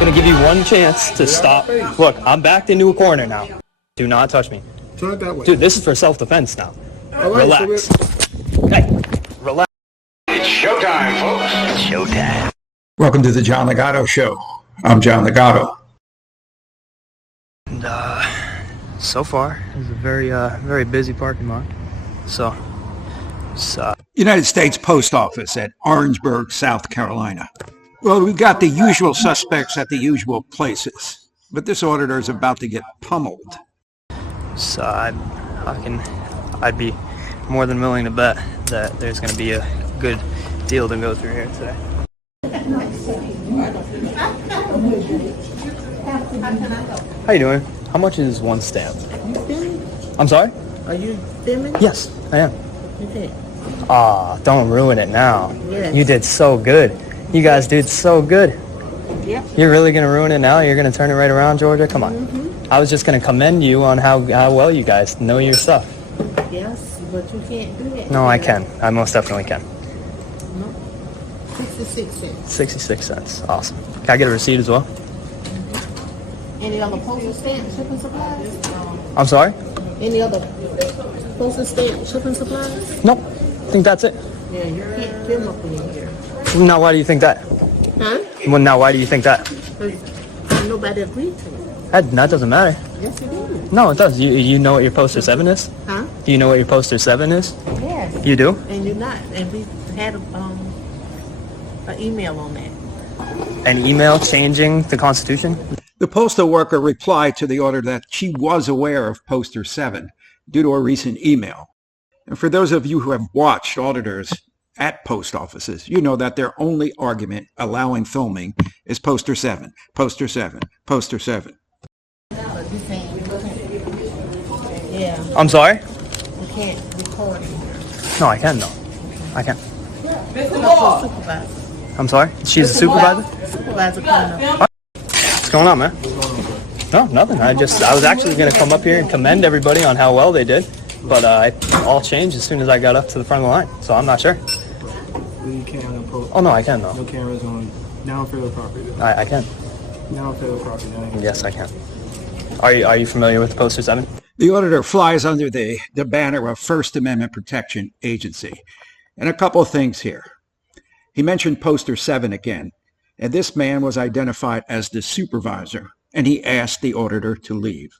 Gonna give you one chance to stop. Look, I'm backed into a corner now. Do not touch me. Turn it that way. Dude, this is for self-defense now. All right, relax. Hey, relax. It's showtime, folks. It's showtime. Welcome to the John Ligato Show. I'm John Ligato. And so far, it's a very busy parking lot. So, United States Post Office at Orangeburg, South Carolina. Well, we've got the usual suspects at the usual places, but this auditor is about to get pummeled. So I'd be more than willing to bet that there's going to be a good deal to go through here today. How you doing? How much is one stamp? You filming? I'm sorry? Are you filming? Yes, I am. Okay. Don't ruin it now. Yes. You did so good. You guys did so good. Yep. You're really going to ruin it now? You're going to turn it right around, Georgia? Come on. Mm-hmm. I was just going to commend you on how well you guys know your stuff. Yes, but you can't do that. No, I can. I most definitely can. No. 66 cents. 66 cents. Awesome. Can I get a receipt as well? Any other postal stamp shipping supplies? I'm sorry? Any other postal stamp shipping supplies? Nope. I think that's it. Yeah, you can't film up in here. Now, why do you think that? Huh? Well, now, why do you think that? Because nobody agreed to it. That doesn't matter. Yes, it is. No, it does. You know what your poster 7 is? Huh? Do you know what your poster 7 is? Yes. You do? And you're not. And we had an email on that. An email changing the Constitution? The postal worker replied to the order that she was aware of Poster 7 due to a recent email. And for those of you who have watched auditors at post offices, you know that their only argument allowing filming is Poster 7, Poster 7, Poster 7. Yeah. I'm sorry? We can't record it. No, I can, though. I can. Supervisor. I'm sorry? She's a supervisor? Supervisor coming up. What's going on, man? No, nothing. I was actually going to come up here and commend everybody on how well they did, but it all changed as soon as I got up to the front of the line, so I'm not sure. You can't approach. Oh, no, I can, though. No cameras on. Now for the property. I can. Now for the property. Yes, I can. Are you familiar with Poster 7? The auditor flies under the banner of First Amendment Protection Agency. And a couple of things here. He mentioned Poster 7 again, and this man was identified as the supervisor, and he asked the auditor to leave.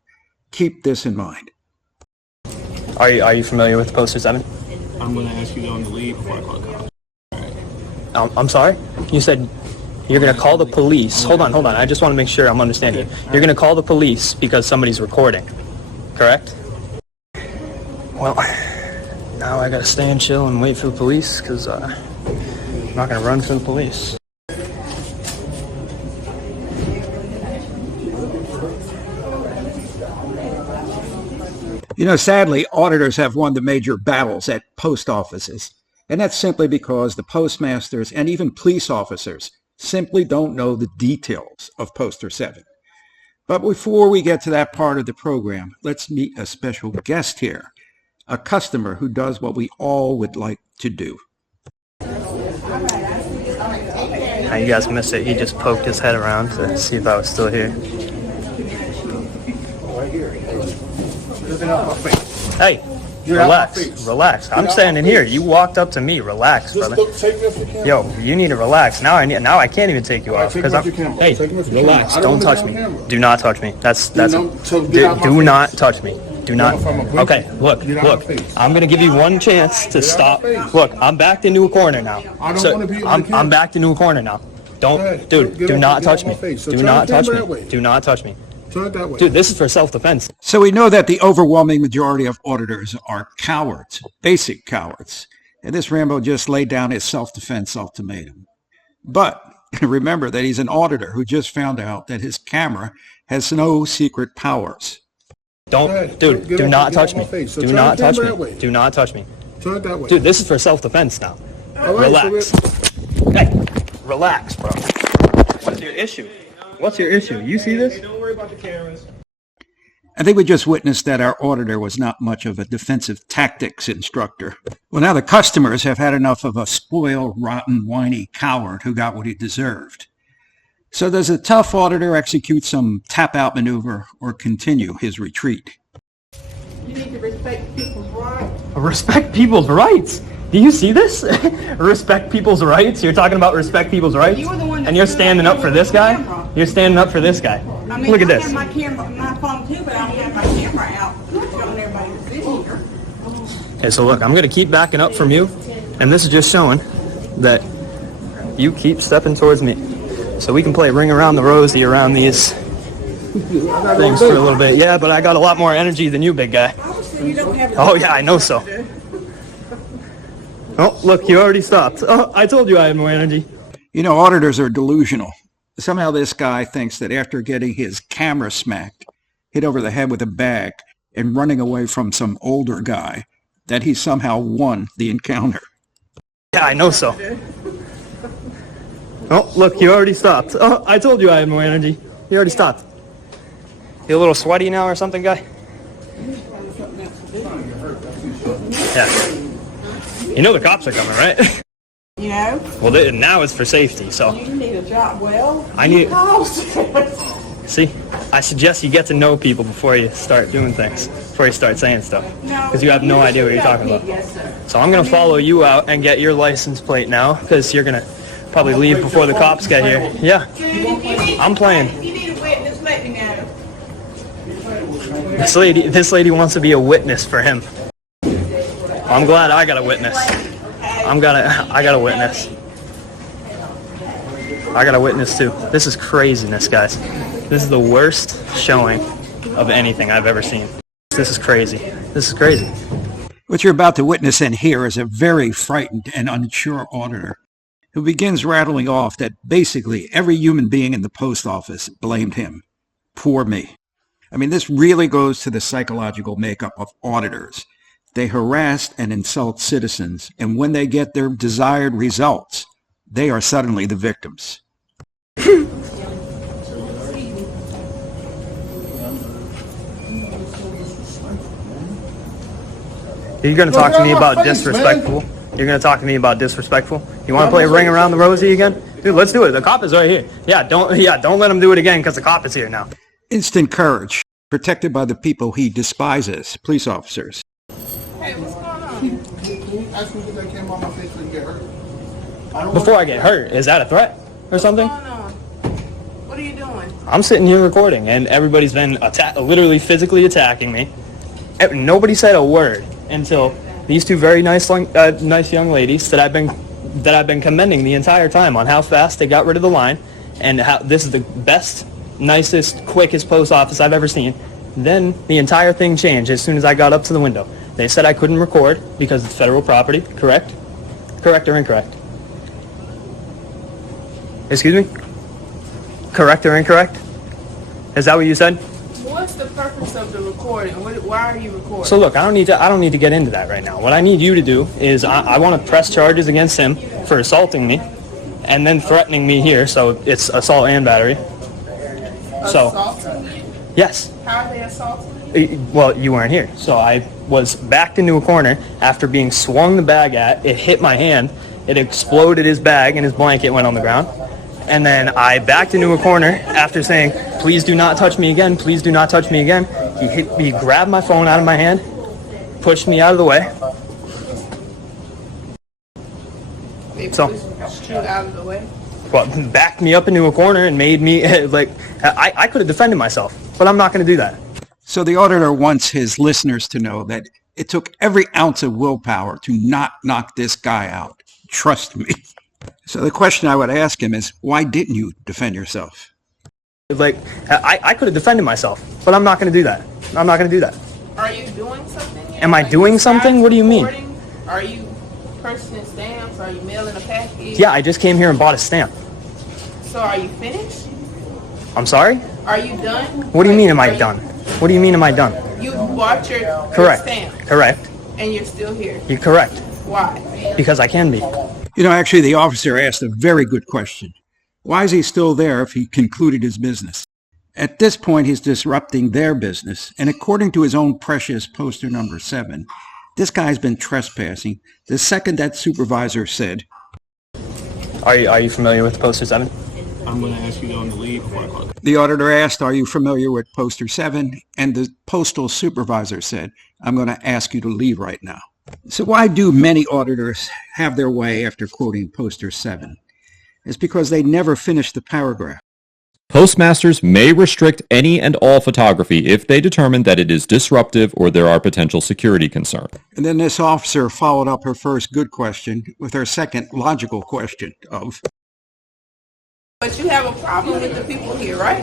Keep this in mind. Are you familiar with Poster 7? I'm going to ask you to leave before I call the cops. I'm sorry? You said you're going to call the police. Hold on. I just want to make sure I'm understanding. You're going to call the police because somebody's recording, correct? Well, now I got to stay and chill and wait for the police because I'm not going to run for the police. You know, sadly, auditors have won the major battles at post offices. And that's simply because the postmasters and even police officers simply don't know the details of Poster 7. But before we get to that part of the program, let's meet a special guest here, a customer who does what we all would like to do. Now, you guys missed it. He just poked his head around to see if I was still here. Hey, relax. I'm standing here. You walked up to me. Relax, brother. Yo, you need to relax. Now I can't even take you off because I'm. Hey, relax. Don't touch me. Do not touch me. Do not touch me. Do not. Okay, look. I'm gonna give you one chance to stop. Look, I'm backed into a corner now. So I'm backed into a corner now. Dude, do not touch me. Do not touch me. Do not touch me. Dude, this is for self-defense. So we know that the overwhelming majority of auditors are cowards, basic cowards. And this Rambo just laid down his self-defense ultimatum. But remember that he's an auditor who just found out that his camera has no secret powers. Do not touch me. Do not touch me. Do not touch me. Dude, this is for self-defense now. Relax. Hey, relax, bro. What's your issue? What's your issue? You see this? Don't worry about the cameras. I think we just witnessed that our auditor was not much of a defensive tactics instructor. Well, now the customers have had enough of a spoiled, rotten, whiny coward who got what he deserved. So does a tough auditor execute some tap-out maneuver or continue his retreat? You need to respect people's rights. Respect people's rights? Do you see this? Respect people's rights? You're talking about respect people's rights? And you're standing up for this guy? You're standing up for this guy. Look at this. I have my phone too, but I don't have my camera out showing everybody that's in here. Okay, so look, I'm going to keep backing up from you, and this is just showing that you keep stepping towards me. So we can play ring around the rosy around these things for a little bit. Yeah, but I got a lot more energy than you, big guy. Oh, yeah, I know so. Oh, look, you already stopped. Oh, I told you I had more energy. You know, auditors are delusional. Somehow this guy thinks that after getting his camera smacked, hit over the head with a bag, and running away from some older guy, that he somehow won the encounter. Yeah, I know so. Oh, look, you already stopped. Oh, I told you I had more energy. You already stopped. You a little sweaty now or something, guy? Yeah. You know the cops are coming, right? You know? Well, now it's for safety, so. You need a job. Well, I need. calls. See, I suggest you get to know people before you start doing things, before you start saying stuff, because you have no idea what you're talking about. Yes, sir. So I'm gonna follow you out and get your license plate now, because you're gonna probably leave before the cops get here. Yeah, I'm playing. If you need a witness, let me know. This lady wants to be a witness for him. I'm glad I got a witness. I got a witness. I got a witness too. This is craziness, guys. This is the worst showing of anything I've ever seen. This is crazy. This is crazy. What you're about to witness and hear is a very frightened and unsure auditor who begins rattling off that basically every human being in the post office blamed him. Poor me. I mean, this really goes to the psychological makeup of auditors. They harass and insult citizens, and when they get their desired results, they are suddenly the victims. Are you going to talk to me about disrespectful? You're going to talk to me about disrespectful? You want to play ring around the rosy again? Dude, let's do it. The cop is right here. Yeah, don't let him do it again because the cop is here now. Instant courage, protected by the people he despises, police officers. Hey, what's going on? Can you ask me if that came on my face and get hurt? Before I get hurt, is that a threat or something? What's going on? What are you doing? I'm sitting here recording, and everybody's been literally physically attacking me. Nobody said a word until these two very nice young ladies that I've been commending the entire time on how fast they got rid of the line, and how this is the best, nicest, quickest post office I've ever seen. Then the entire thing changed as soon as I got up to the window. They said I couldn't record because it's federal property. Correct? Correct or incorrect? Excuse me? Correct or incorrect? Is that what you said? What's the purpose of the recording? Why are you recording? So look, I don't need to get into that right now. What I need you to do is I want to press charges against him for assaulting me and then threatening me here, so it's assault and battery. Assaulting you? Yes. How are they assaulting you? Well, you weren't here. So I was backed into a corner after being swung the bag at. It hit my hand. It exploded his bag and his blanket went on the ground. And then I backed into a corner after saying, please do not touch me again. Please do not touch me again. He grabbed my phone out of my hand, pushed me out of the way. They pushed you out of the way? Well, backed me up into a corner and made me, I could have defended myself, but I'm not going to do that. So the auditor wants his listeners to know that it took every ounce of willpower to not knock this guy out. Trust me. So the question I would ask him is, why didn't you defend yourself? I could have defended myself, but I'm not going to do that. I'm not going to do that. Are you doing something here? Am I doing something? What do you mean? Are you purchasing stamps? Are you mailing a package? Yeah, I just came here and bought a stamp. So are you finished? I'm sorry? Are you done? What do you mean, am I done? What do you mean, am I done? You bought your Correct. stamp. Correct. And you're still here. You're correct. Why? Because I can be. You know, actually, the officer asked a very good question. Why is he still there if he concluded his business? At this point, he's disrupting their business, and according to his own precious poster number 7, this guy's been trespassing the second that supervisor said, Are you familiar with poster 7? I'm going to ask you to go on the lead before I call the cops. The auditor asked, are you familiar with Poster 7? And the postal supervisor said, I'm going to ask you to leave right now. So why do many auditors have their way after quoting Poster 7? It's because they never finish the paragraph. Postmasters may restrict any and all photography if they determine that it is disruptive or there are potential security concerns. And then this officer followed up her first good question with her second logical question of, But you have a problem with the people here, right?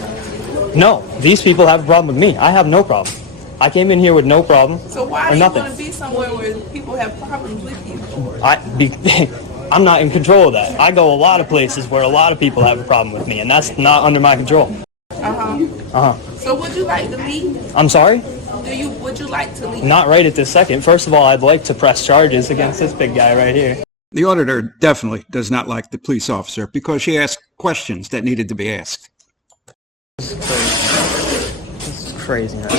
No, these people have a problem with me. I have no problem. I came in here with no problem. So why or do you nothing. want to be somewhere where people have problems with you? I'm not in control of that. I go a lot of places where a lot of people have a problem with me, and that's not under my control. So would you like to leave? I'm sorry? Would you like to leave? Not right at this second. First of all, I'd like to press charges against this big guy right here. the auditor definitely does not like the police officer because she asked questions that needed to be asked. This is crazy, man.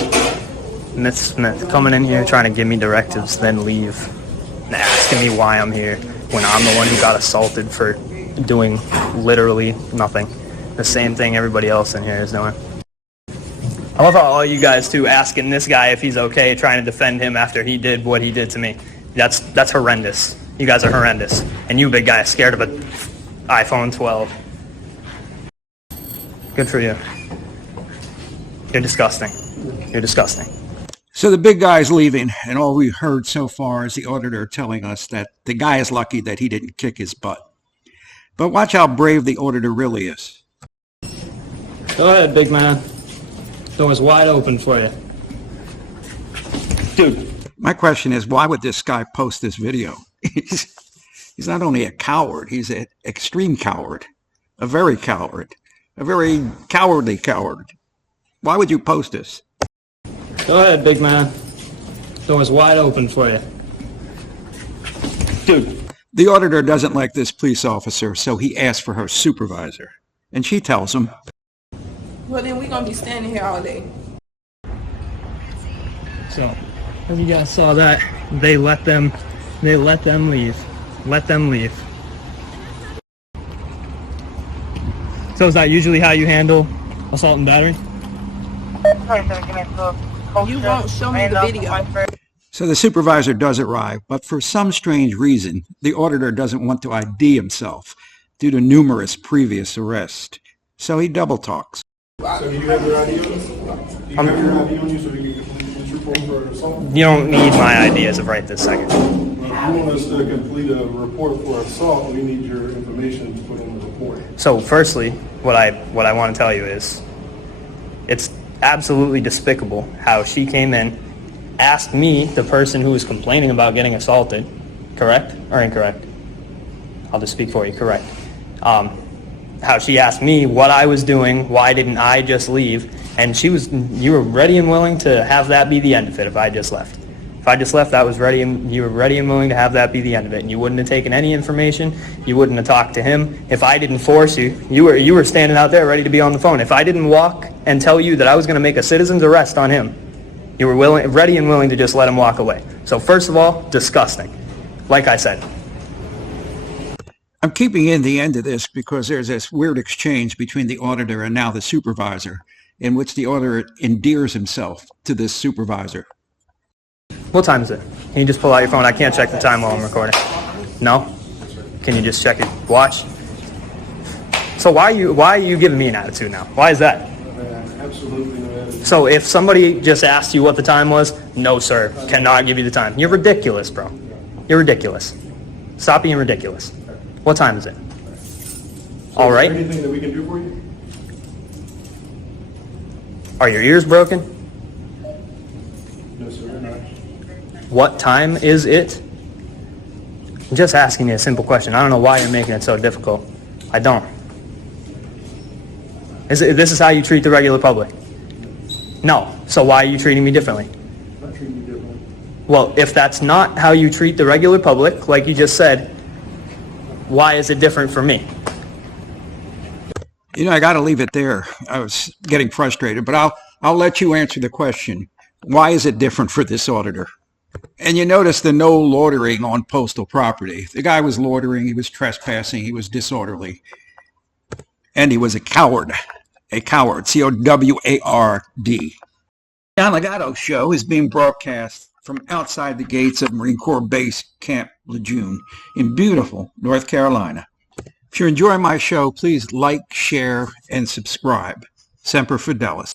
Miss Smith coming in here trying to give me directives, then leave, and asking me why I'm here when I'm the one who got assaulted for doing literally nothing. The same thing everybody else in here is doing. I love how all you guys too asking this guy if he's okay, trying to defend him after he did what he did to me. That's horrendous. You guys are horrendous. And you big guy is scared of an iPhone 12. Good for you. You're disgusting. You're disgusting. So the big guy's leaving, and all we heard so far is the auditor telling us that the guy is lucky that he didn't kick his butt. But watch how brave the auditor really is. Go ahead, big man. Door's wide open for you. Dude. My question is, why would this guy post this video? He's not only a coward, he's an extreme coward. A very cowardly coward. Why would you post this? Go ahead, big man. Door's wide open for you. Dude. The auditor doesn't like this police officer, so he asks for her supervisor. And she tells him, Well, then we're going to be standing here all day. So, as you guys saw that, they let them leave. Let them leave. So is that usually how you handle assault and battery? You won't show me the video. so the supervisor does arrive, but for some strange reason, the auditor doesn't want to ID himself due to numerous previous arrests. So he double talks. So you have your ID on us? Do you have your ID on you so we can complete this report for assault? You don't need my ID as of right this second. If you want us to complete a report for assault, we need your information to put in the report. So firstly, what I want to tell you is, it's absolutely despicable how she came in, asked me, the person who was complaining about getting assaulted, correct or incorrect? I'll just speak for you, correct. How she asked me what I was doing, why didn't I just leave, and you were ready and willing to have that be the end of it if I just left. If I just left, you were ready and willing to have that be the end of it, and you wouldn't have taken any information, you wouldn't have talked to him. If I didn't force you, you were standing out there ready to be on the phone. If I didn't walk and tell you that I was going to make a citizen's arrest on him, you were ready and willing to just let him walk away. So first of all, disgusting. Like I said. I'm keeping in the end of this because there's this weird exchange between the auditor and now the supervisor, in which the auditor endears himself to this supervisor. What time is it? Can you just pull out your phone? I can't check the time while I'm recording. No? Can you just check your watch? So why are you giving me an attitude now? Why is that? Absolutely no attitude. So if somebody just asked you what the time was, no sir, cannot give you the time. You're ridiculous, bro. You're ridiculous. Stop being ridiculous. What time is it? All right. Is there anything that we can do for you? Are your ears broken? No, sir, we're not. What time is it? I'm just asking you a simple question. I don't know why you're making it so difficult. I don't. This is how you treat the regular public? No. So why are you treating me differently? I'm not treating you differently. Well, if that's not how you treat the regular public, like you just said, why is it different for me? You know, I got to leave it there. I was getting frustrated, but I'll let you answer the question. Why is it different for this auditor? And you notice the no loitering on postal property. The guy was loitering, he was trespassing, he was disorderly. And he was a coward. A coward. C-O-W-A-R-D. John Ligato Show is being broadcast from outside the gates of Marine Corps Base Camp Lejeune in beautiful North Carolina. If you're enjoying my show, please like, share, and subscribe. Semper Fidelis.